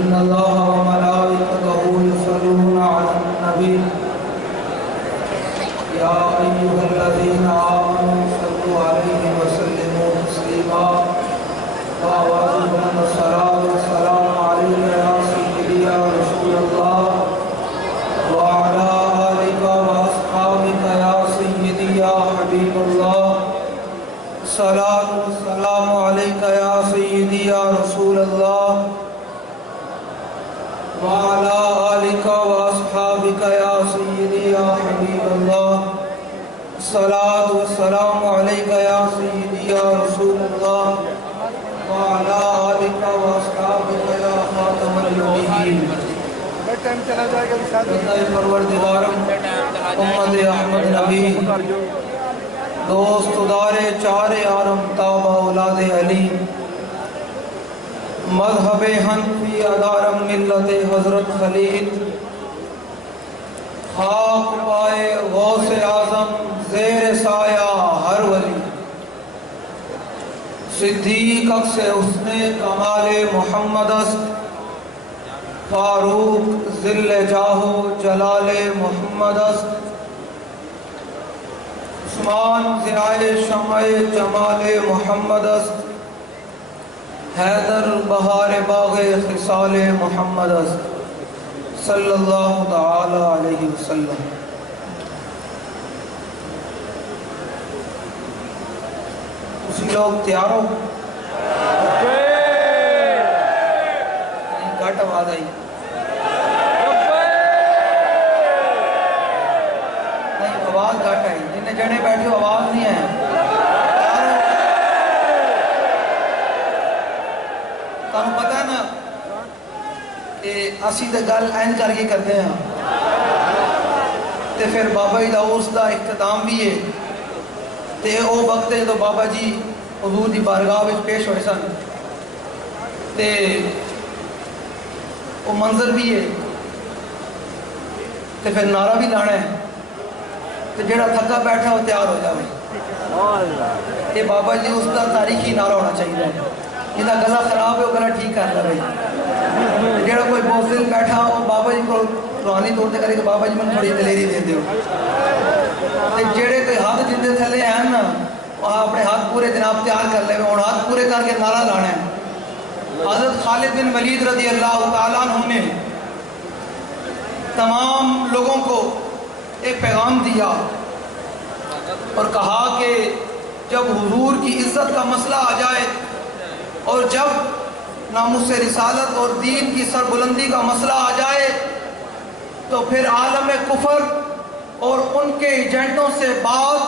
إن الله وملائكته يصلون على النبي يا أيها الذين آمنوا صلوا عليه وسلموا تسليما وأوازكم الصلاة والسلام عليك يا سيدي يا رسول الله وعلى آلك وأصحابك يا سيدي يا حبيب الله الصلاة والسلام عليك يا سيدي يا رسول الله وعلى آلك وأصحابك يا سيدي يا حبيب الله الصلاة والسلام عليك يا سيدي يا رسول الله وعلى آلك وأصحابك يا خاتم النبيين پروردگارم امت احمد نبی دوست دار چار عالم تابع اولاد علی مذہب حنفی ادارم ملت حضرت خلیل خاک پائے غوث اعظم زیر سایہ ہر ولی صدیق اکس حسن کمال محمد است فاروق ذل جاہو جلال محمد است عثمان ضیاء شمع جمال محمد است حیدر بہار باغ خصال محمد است صلی اللہ تعالی علیہ وسلم. اسی لوگ تیار ہو؟ گھٹ آواز آئی نہیں، آواز گھٹ آئی. جنہیں جنے بیٹھے ہو آواز نہیں ہے. تمہیں پتہ ہے نا کہ اسی تے گل این کر کے کرتے ہیں تے پھر بابا جی دا اس دا اختتام بھی ہے تے او وقت ہے تو بابا جی حضور دی بارگاہ وچ پیش ہوئے سن تے وہ منظر بھی ہے تے پھر نعرہ بھی لانا ہے تے جڑا تھکا بیٹھا وہ تیار ہو جائے. یہ بابا جی اس دا تاریخی نعرہ ہونا چاہیے. جنہا گلہ خراب ہے وہ گلہ ٹھیک کر لے رہی. جڑا کوئی بوزدل بیٹھا وہ بابا جی کو روحانی طور تے کرے کہ بابا جی میں تھوڑی دلیری دے دیو. جڑے کوئی ہاتھ جندے تھلے ہیں نا وہاں اپنے ہاتھ پورے جناب تیار کر لے اور ہاتھ پورے کر کے نعرہ لانا ہے. حضرت خالد بن ولید رضی اللہ تعالیٰ عنہ نے تمام لوگوں کو ایک پیغام دیا اور کہا کہ جب حضور کی عزت کا مسئلہ آ جائے اور جب ناموس رسالت اور دین کی سربلندی کا مسئلہ آ جائے تو پھر عالم کفر اور ان کے ایجنٹوں سے بات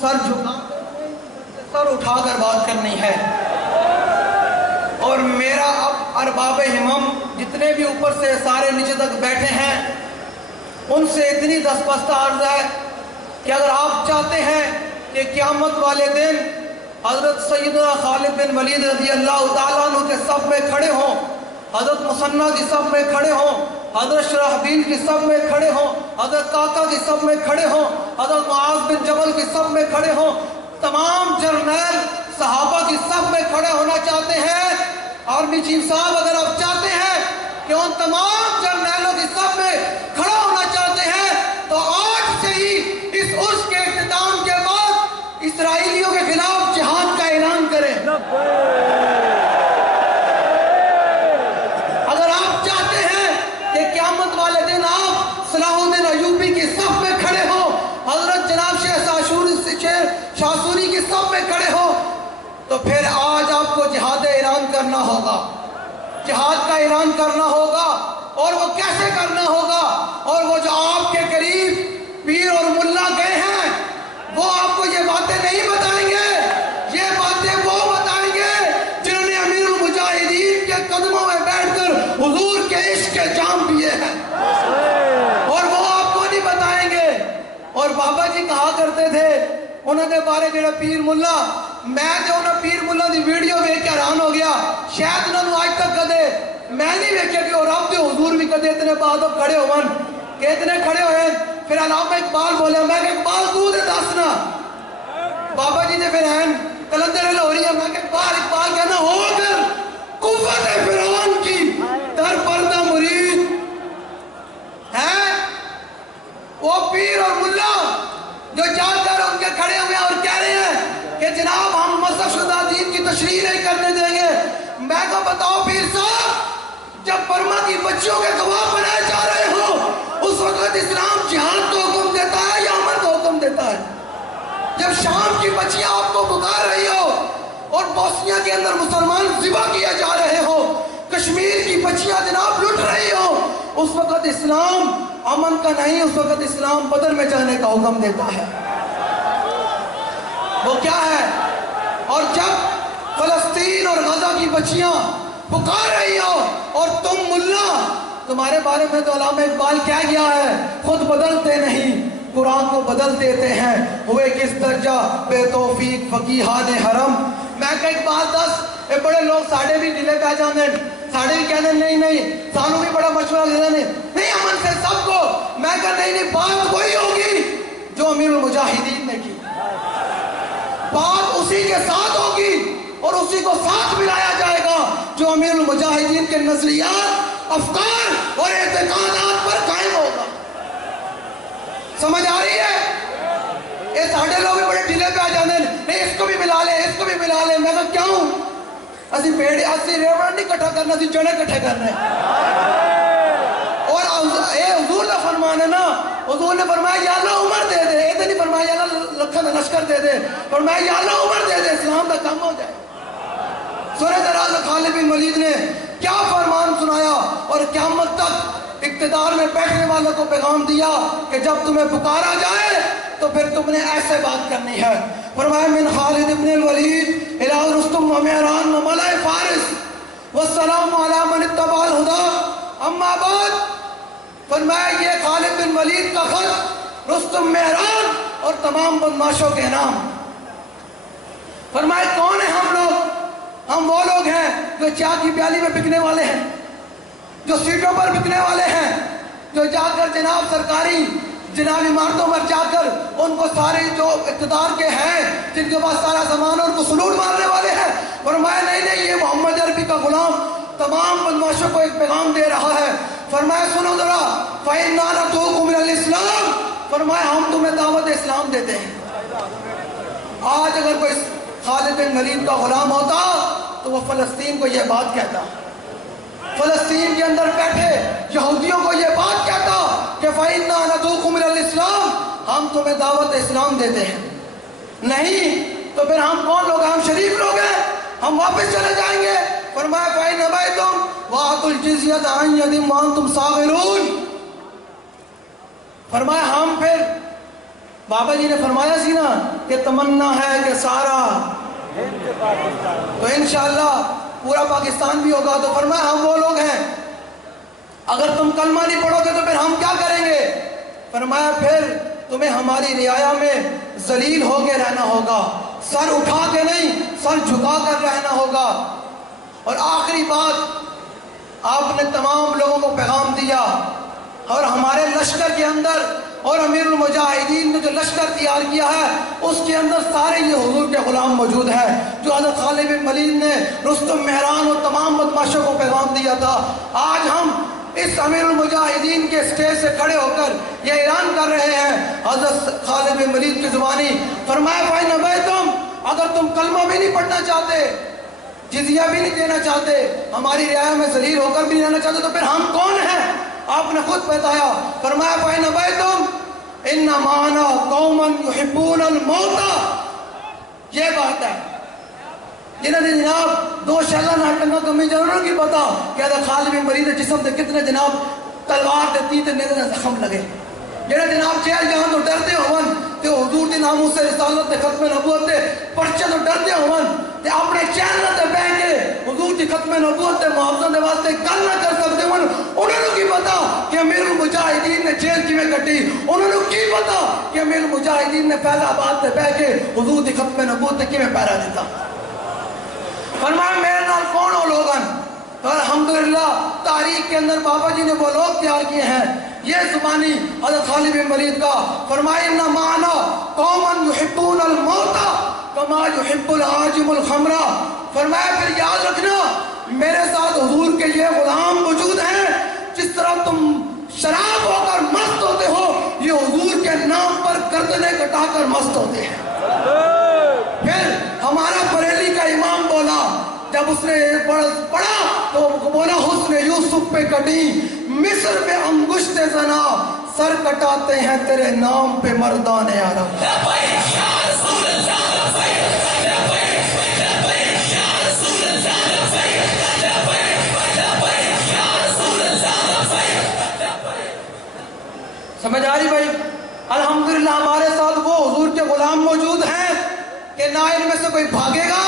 سر اٹھا کر بات کرنی ہے. اور میرا اب ارباب ہمم جتنے بھی اوپر سے سارے نیچے تک بیٹھے ہیں ان سے اتنی دستبستہ عرض ہے کہ اگر آپ چاہتے ہیں کہ قیامت والے دن حضرت سیدنا خالد بن ولید رضی اللہ تعالیٰ عنہ کے صف میں کھڑے ہوں، حضرت مثنیٰ کی صف میں کھڑے ہوں، حضرت شرحبیل کی صف میں کھڑے ہوں، حضرت قعقاع کی صف میں کھڑے ہوں، حضرت معاذ بن جبل کی صف میں کھڑے ہوں، تمام جرنیل صحابہ کی صف میں کھڑے ہونا چاہتے ہیں. آرمی چیف صاحب اگر آپ چاہتے ہیں کہ ان تمام جرنیلوں کی صف میں کھڑا ہونا چاہتے ہیں تو آج سے ہی اس عرس کے اختتام کے بعد اسرائیلیوں کے خلاف جہاد کا اعلان کریں. اگر آپ چاہتے ہیں کہ قیامت والے دن آپ صلاح الدین ایوبی کی صف میں کھڑے ہو، حضرت جناب شیخ شاہ کی صف میں کھڑے ہو تو پھر آج آپ کو جہاد اعلان کرنا ہوگا. جہاد کا اعلان کرنا ہوگا اور وہ کیسے کرنا ہوگا؟ اور وہ جو آپ کے قریب پیر اور ملا گئے ہیں وہ آپ کو یہ باتیں نہیں بتائیں گے. یہ باتیں وہ بتائیں گے جنہوں نے امیر المجاہدین کے قدموں میں بیٹھ کر حضور کے عشق کے جام پیے ہیں. اور وہ آپ کو نہیں بتائیں اور بابا جی کہا کرتے تھے انہوں نے بارے جڑا پیر ملا، میں جو انہوں پیر ملا دی ویڈیو ویک کے حیران ہو گیا، شاید انہوں نے آج تک کدے میں نہیں ویکھیا کہ رب دے حضور بھی کدے اتنے بعد کھڑے ہون کہ اتنے کھڑے ہوئے۔ پھر علامہ اقبال بولے، میں کہ اقبال تو دے دسنا، بابا جی نے پھر ہیں کلندر لاہوری ہے، میں کہ اقبال کہنا ہو کر قوت فرعون کی در پردہ مرید ہے، وہ پیر اور ملا جو جا کر ان کے کھڑے ہوئے اور کہہ رہے ہیں کہ جناب ہم مذہب شدہ دین کی تشریح نہیں کرنے دیں گے۔ میں کو بتاؤ پیر صاحب، جب برما کی بچیوں کے گواہ بنائے جا رہے ہو اس وقت اسلام جہاد کو حکم دیتا ہے یا امن کو حکم دیتا ہے؟ جب شام کی بچیاں آپ کو پکار رہی ہو اور بوسنیا کے اندر مسلمان ذبح کیے جا رہے ہو، کشمیر کی بچیاں جناب لٹ رہی ہو، اس وقت اسلام امن کا نہیں، اس وقت اسلام بدر میں جانے کا حکم دیتا ہے۔ وہ کیا ہے؟ اور جب فلسطین اور غزہ کی بچیاں پکار رہی ہو اور تم ملا، تمہارے بارے میں تو علامہ اقبال کہہ گیا ہے، خود بدلتے نہیں قرآن کو بدل دیتے ہیں، ہوئے کس درجہ بے توفیق فقیہان حرم۔ میں کہ اقبال دس بڑے لوگ ساڑھے بھی ڈھلے پہ جانے، ساڑھے بھی کہنے نہیں سانوں بھی بڑا مشورہ لینا نہیں امن سے سب کو۔ میں کہ نہیں بات وہی ہوگی جو امیر المجاہدین نے کی، بات اسی کے ساتھ ہوگی اور اسی کو ساتھ ملایا جائے گا جو امیر المجاہدین کے نظریات، افکار اور اعتقادات پر قائم ہوگا۔ سمجھ آ رہی ہے؟ یہ ساڑھے لوگ بھی بڑے ڈھلے پہ جانے، نہیں اس کو بھی ملا لے، اس کو بھی ملا لے۔ میں کہا کیوں؟ اسی پیڑی اسی ریوڑ نہیں کٹھا کرنا، اسی جڑے کٹھے کرنے۔ اور اے حضور کا فرمان ہے نا، حضور نے فرمایا یا اللہ عمر دے دے، ایسے نہیں فرمایا یا اللہ لکھن لشکر دے دے، فرمایا یا اللہ عمر دے دے، اسلام کا کم ہو جائے۔ سورہ دراز خالد بن ولید نے کیا فرمان سنایا اور قیامت تک اقتدار میں بیٹھنے والوں کو پیغام دیا کہ جب تمہیں پکارا جائے تو پھر تم نے ایسے بات کرنی ہے۔ فرمایا من خالد بن الولید الى رستم و مہران و ملائے فارس والسلام علی من اتبع الہدا اما بعد۔ فرمایا یہ خالد بن ولید کا خط رستم، مہران اور تمام بدماشوں کے نام۔ فرمایا کون ہیں ہم لوگ؟ ہم وہ لوگ ہیں جو چائے کی پیالی میں بکنے والے ہیں، جو سیٹوں پر بکنے والے ہیں، جو جا کر جناب سرکاری جناب عمارتوں پر جا کر ان کو سارے جو اقتدار کے ہیں جن کے پاس سارا سامان ان کو سلوٹ مارنے والے ہیں۔ فرمایا نہیں یہ محمد عربی کا غلام تمام بدماشوں کو ایک پیغام دے رہا ہے۔ فرمایا سنو ذرا فَإِنَّا نَدْعُوكُمْ إِلَى الْإِسْلَامِ، فرمایا ہم تمہیں دعوت اسلام دیتے ہیں۔ آج اگر کوئی خالد بن ولید کا غلام ہوتا تو وہ فلسطین کو یہ بات کہتا، فلسطین کے اندر بیٹھے یہودیوں کو یہ بات کہتا کہ فَإِنَّا نَدْعُوكُمْ إِلَى الْإِسْلَامِ، ہم تمہیں دعوت اسلام دیتے ہیں۔ نہیں تو پھر ہم کون لوگ ہیں؟ ہم شریف لوگ ہیں، ہم واپس چلے جائیں گے۔ فرمایا فَإِنْ أَبَيْتُمْ وَآتُوا الْجِزْيَةَ عَنْ يَدٍ وَأَنْتُمْ صَاغِرُونَ۔ فرمایا ہم پھر بابا جی نے فرمایا سی نا کہ تمنا ہے کہ سارا تو انشاءاللہ پورا پاکستان بھی ہوگا، تو فرمایا ہم وہ لوگ ہیں اگر تم کلمہ نہیں پڑھو گے تو پھر ہم کیا کریں گے؟ فرمایا پھر تمہیں ہماری رعایا میں ذلیل ہو کے رہنا ہوگا، سر اٹھا کے نہیں سر جھکا کر رہنا ہوگا۔ اور آخری بات آپ نے تمام لوگوں کو پیغام دیا، اور ہمارے لشکر کے اندر اور امیر المجاہدین نے جو لشکر تیار کیا ہے اس کے اندر سارے یہ حضور کے غلام موجود ہیں جو حضرت خالد بن ولید نے رستم، مہران اور تمام بدماشوں کو پیغام دیا تھا۔ آج ہم اس امیر المجاہدین کے سٹیج سے کھڑے ہو کر یہ اعلان کر رہے ہیں حضرت خالد بن ولید کی زبانی۔ فرمایا فَإِنْ أَبَيْتُمْ، اگر تم کلمہ بھی نہیں پڑھنا چاہتے، جزیہ بھی نہیں دینا چاہتے، ہماری رعایا میں ذلیل ہو کر بھی نہیں رہنا چاہتے، تو پھر ہم کون ہیں؟ آپ نے خود بتایا۔ فرمایا فَإِنْ أَبَيْتُمْ إِنَّ مَعَنَا قَوْمًا يُحِبُّونَ الْمَوْتَ۔ یہ بات ہے جنہوں نے جناب دو شہلہ ناٹنگا کمی ضرور کی پتا کہ حضرت خالد بن ولید جسم سے کتنے جناب تلوار دیتی تھے نیدے زخم لگے، جنہوں جناب جیل جہاں تو ڈرتے ہون تے حضور دی ناموس سے رسالت تے ختم نبوت تے پرچے تو ڈرتے ہون تے اپنے چینل تے بہ کے حضور دی ختم نبوت تے محافظت دے واسطے گل نہ کر سکتے ہون۔ انہوں نے کی پتا کہ امیر المجاہدین نے جیل کی میں کٹی، انہوں نے کی نہیں پتا کہ امیر مجاہدین نے فیض آباد میں بیٹھ کے حضور دی ختم نبوت کی میں پیرا دیتا. فرمایا میرے نال کون ہو لوگن؟ اور الحمدللہ تاریخ کے اندر بابا جی نے وہ لوگ تیار کیے ہیں. یہ زبانی حضرت خالد بن ولید کا فرمایا اِنَّ مَعَنَا قَوْمًا يُحِبُّونَ الْمَوْتَ كَمَا يُحِبُّ الْعَاجِمُ الْخَمْرَ. فرمایا پھر یاد رکھنا میرے ساتھ حضور کے یہ غلام موجود ہیں جس طرح تم شراب ہو کر مست ہوتے ہو یہ حضور کے نام پر گردنیں کٹا کر مست ہوتے ہیں. پھر ہمارا بریلی کا امام بولا جب اس نے پڑھا تو بولا حسن یوسف پہ کٹی مصر میں انگشت زنا سر کٹاتے ہیں تیرے نام پہ مردان عرب. سمجھ آ رہی بھائی؟ الحمدللہ ہمارے ساتھ وہ حضور کے غلام موجود ہیں کہ نہ ان میں سے کوئی بھاگے گا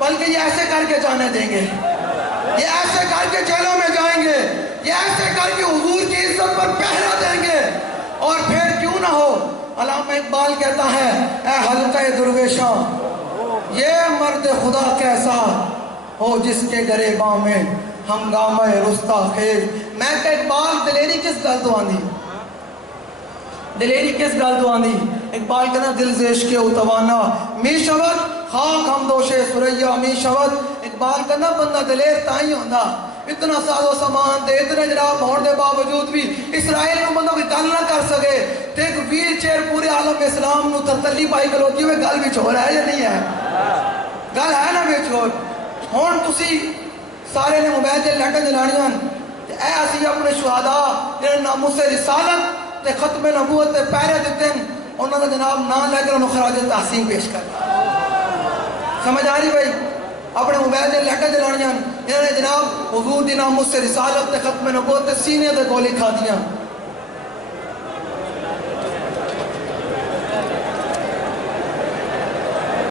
بلکہ یہ ایسے کر کے جانے دیں گے, یہ ایسے کر کے جیلوں میں جائیں گے, یہ ایسے کر کے حضور کی عزت پر پہرا دیں گے. اور پھر کیوں نہ ہو علامہ اقبال کہتا ہے اے حلقہ درویشاں یہ مرد خدا کیسا ہو جس کے گریباں میں ہنگامہ رستا خیز. میں کہ اقبال دلیری کس گل تو آندی, دلیری کس گل تو آندی؟ اقبال کہنا دل زیش کے اتوانا می شود خاک ہم دوشے سریا می شود. اقبال کہنا بندہ دلیر تائیں ہوندہ اتنا ساز و سامان دے اتنے جناب ہونے دے باوجود بھی اسرائیل کو بندوں کی گل نہ کر سکے تے ایک ویل چیئر پورے عالم اسلام نو ترتلی پائی کلوتی ہوئے گل بھی چھوڑ ہے یا نہیں ہے؟ گل ہے نا بھی چھوڑ. ہون تسی سارے نے موبائل دے لٹن جلانیاں اے اسی اپنے شہداء جنہیں ناموس رسالت تے ختم نبوت تے پیرے دیتے ہیں انہوں نے جناب نہ لے کر انہوں خراج تحسین پیش کر. سمجھ آ رہی بھائی؟ اپنے موبائل دے لٹن جلانیاں انہوں نے جناب حضور دی ناموس رسالت تے ختم نبوت تے سینے تے گولی کھا دیاں.